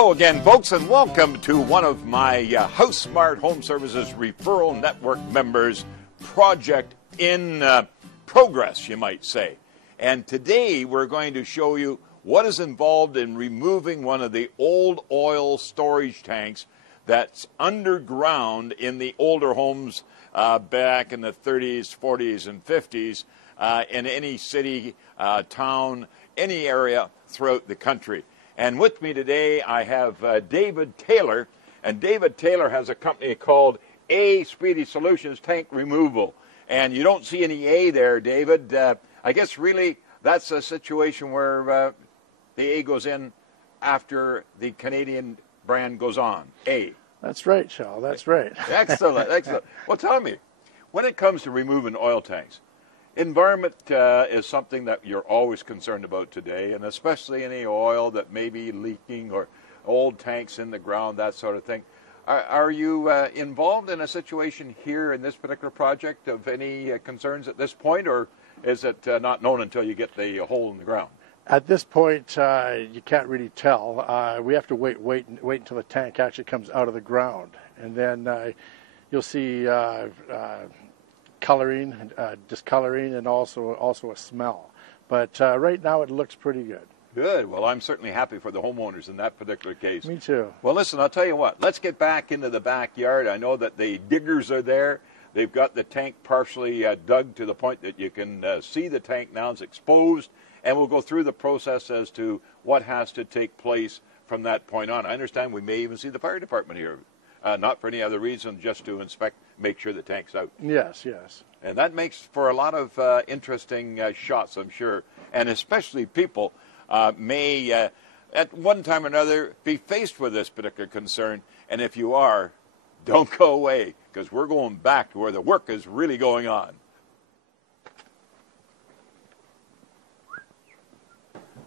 Hello again, folks, and welcome to one of my House Smart Home Services Referral Network members, project in progress, you might say. And today we're going to show you what is involved in removing one of the old oil storage tanks that's underground in the older homes back in the 30s, 40s, and 50s in any city, town, any area throughout the country. And with me today, I have David Taylor, and David Taylor has a company called Speedy Solutions Tank Removal. And you don't see any A there, David. I guess really that's a situation where the A goes in after the Canadian brand goes on. A. That's right, Shal. That's right. Excellent, excellent. Well, tell me, when it comes to removing oil tanks, environment is something that you're always concerned about today, and especially any oil that may be leaking or old tanks in the ground, that sort of thing. Are you involved in a situation here in this particular project of any concerns at this point, or is it not known until you get the hole in the ground? At this point, you can't really tell. We have to wait until the tank actually comes out of the ground, and then you'll see coloring, discoloring, and also a smell. But right now it looks pretty good. Good. Well, I'm certainly happy for the homeowners in that particular case. Me too. Well, listen, I'll tell you what. Let's get back into the backyard. I know that the diggers are there. They've got the tank partially dug to the point that you can see the tank now. It's exposed, and we'll go through the process as to what has to take place from that point on. I understand we may even see the fire department here. Not for any other reason, just to inspect, make sure the tank's out. Yes, yes. And that makes for a lot of interesting shots, I'm sure. And especially people may, at one time or another, be faced with this particular concern. And if you are, don't go away, because we're going back to where the work is really going on.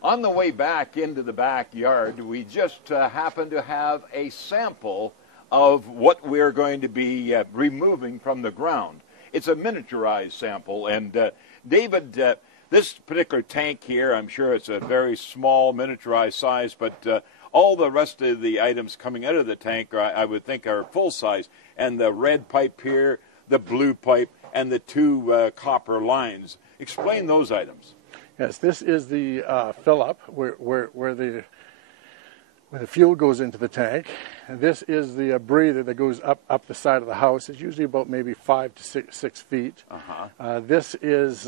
On the way back into the backyard, we just happen to have a sample of what we're going to be removing from the ground. It's a miniaturized sample, and David, this particular tank here, I'm sure it's a very small miniaturized size, but all the rest of the items coming out of the tank, I would think, are full size. And the red pipe here, the blue pipe, and the two copper lines. Explain those items. Yes, this is the fill-up where the fuel goes into the tank. And this is the breather that goes up the side of the house. It's usually about maybe 5 to 6 feet. This is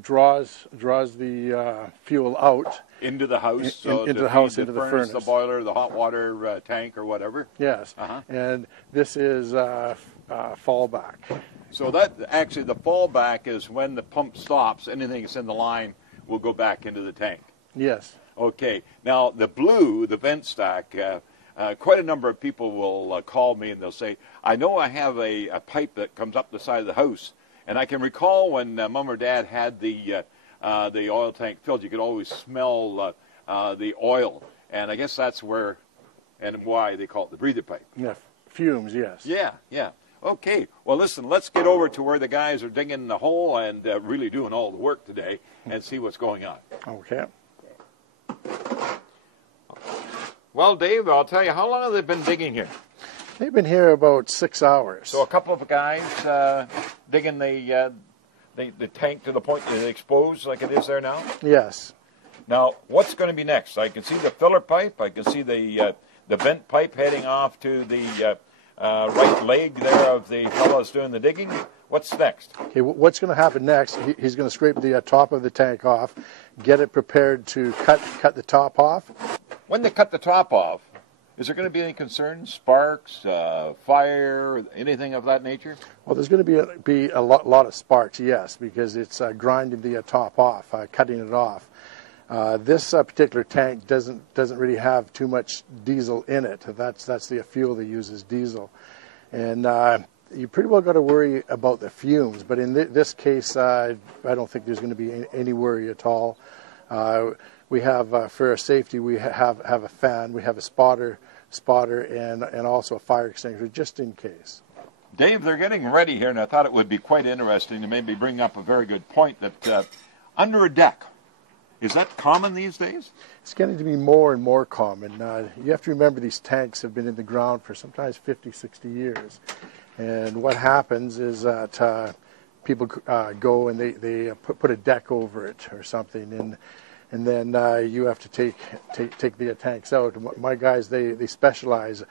draws the fuel out into the house, into the house, into the furnace, the boiler, the hot water tank, or whatever. Yes, and this is fallback. So that actually the fallback is when the pump stops. Anything that's in the line will go back into the tank. Yes. Okay. Now, the blue, the vent stack, quite a number of people will call me and they'll say, I know I have a pipe that comes up the side of the house, and I can recall when Mom or Dad had the oil tank filled, you could always smell the oil, and I guess that's where and why they call it the breather pipe. Yeah, fumes, yes. Yeah, yeah. Okay, well, listen, let's get over to where the guys are digging the hole and really doing all the work today and see what's going on. Okay. Well, Dave, I'll tell you, how long have they been digging here? They've been here about 6 hours. So a couple of guys digging the tank to the point that it's exposed like it is there now? Yes. Now, what's going to be next? I can see the filler pipe. I can see the vent pipe heading off to the right leg there of the fellows doing the digging. What's next? Okay, what's going to happen next, he's going to scrape the top of the tank off, get it prepared to cut the top off. When they cut the top off, is there going to be any concerns, sparks, fire, anything of that nature? Well, there's going to be a lot of sparks, yes, because it's grinding the top off, cutting it off. This particular tank doesn't really have too much diesel in it. That's the fuel they use is diesel, and you pretty well got to worry about the fumes. But in this case, I don't think there's going to be any worry at all. We have for our safety, we have a fan, we have a spotter, and also a fire extinguisher just in case. Dave, they're getting ready here, and I thought it would be quite interesting to maybe bring up a very good point that under a deck, Is that common these days? It's getting to be more and more common. You have to remember these tanks have been in the ground for sometimes 50, 60 years. And what happens is that people go and they put a deck over it or something, and then you have to take the tanks out. My guys, they specialize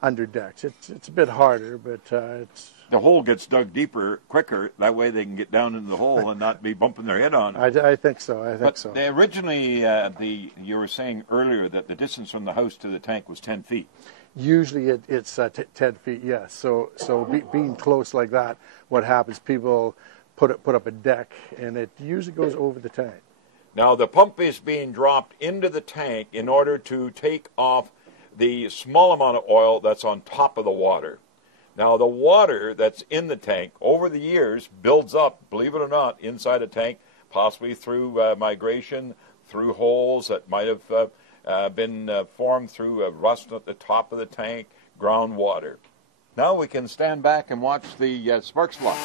under decks. It's a bit harder, but it's... The hole gets dug deeper quicker. That way they can get down into the hole and not be bumping their head on it. I think so. I think so. Originally, you were saying earlier that the distance from the house to the tank was 10 feet. Usually it's 10 feet, yes. So being close like that, what happens, people put up a deck, and it usually goes over the tank. Now, the pump is being dropped into the tank in order to take off the small amount of oil that's on top of the water. Now, the water that's in the tank over the years builds up, believe it or not, inside a tank, possibly through migration, through holes that might have been formed through rust at the top of the tank, groundwater. Now we can stand back and watch the sparks fly.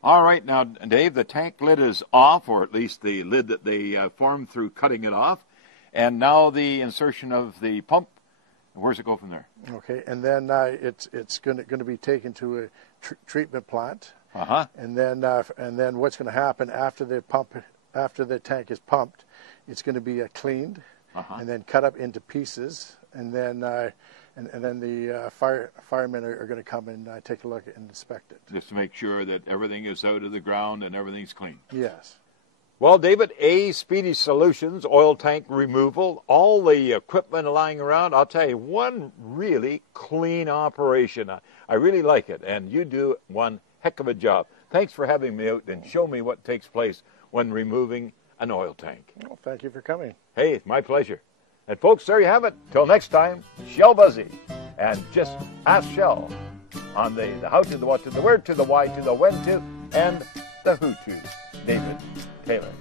All right, now, Dave, the tank lid is off, or at least the lid that they formed through cutting it off. And now the insertion of the pump. Where's it go from there? Okay, and then it's going to be taken to a treatment plant. And then what's going to happen after the tank is pumped, it's going to be cleaned and then cut up into pieces, and then the firemen are going to come and take a look and inspect it. Just to make sure that everything is out of the ground and everything's clean. Yes. Well, David, Speedy Solutions, oil tank removal, all the equipment lying around, I'll tell you, one really clean operation. I really like it, and you do one heck of a job. Thanks for having me out and show me what takes place when removing an oil tank. Well, thank you for coming. Hey, it's my pleasure. And folks, there you have it. Till next time, Shell Busey. And just ask Shell on the how to, the what to, the where to, the why to, the when to, and the who to. David Taylor.